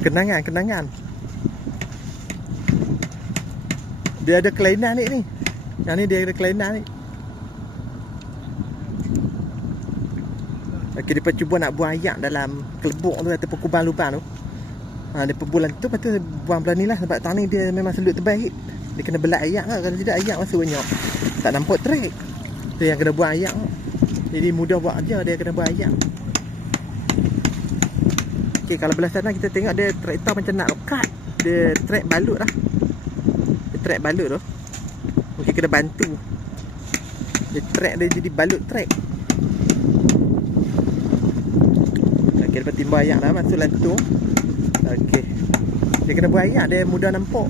Kenangan. Dia ada kelainan ni. Yang ni dia ada kelainan ni. Okay, dia cuba nak buang ayak dalam kelebuk tu ataupun kubang lubang tu. Dia perbulan tu, lepas tu buang belah ni lah. Sebab tahun ni dia memang selut terbaik. Dia kena belah ayak lah. Kalau tidak ayak masuk banyak. Tak nampak track. Tu yang kena buang ayak. Jadi mudah buat je, dia kena buang ayak. Okay, kalau belah sana kita tengok dia traktor macam nak lekat. Dia track balut lah. Dia track balut tu. Mungkin kena bantu. Dia track dia jadi balut track. Okay, lepas timbul ayak dah masuk lantung. Okay, dia kena buang ayak, dia mudah nampak.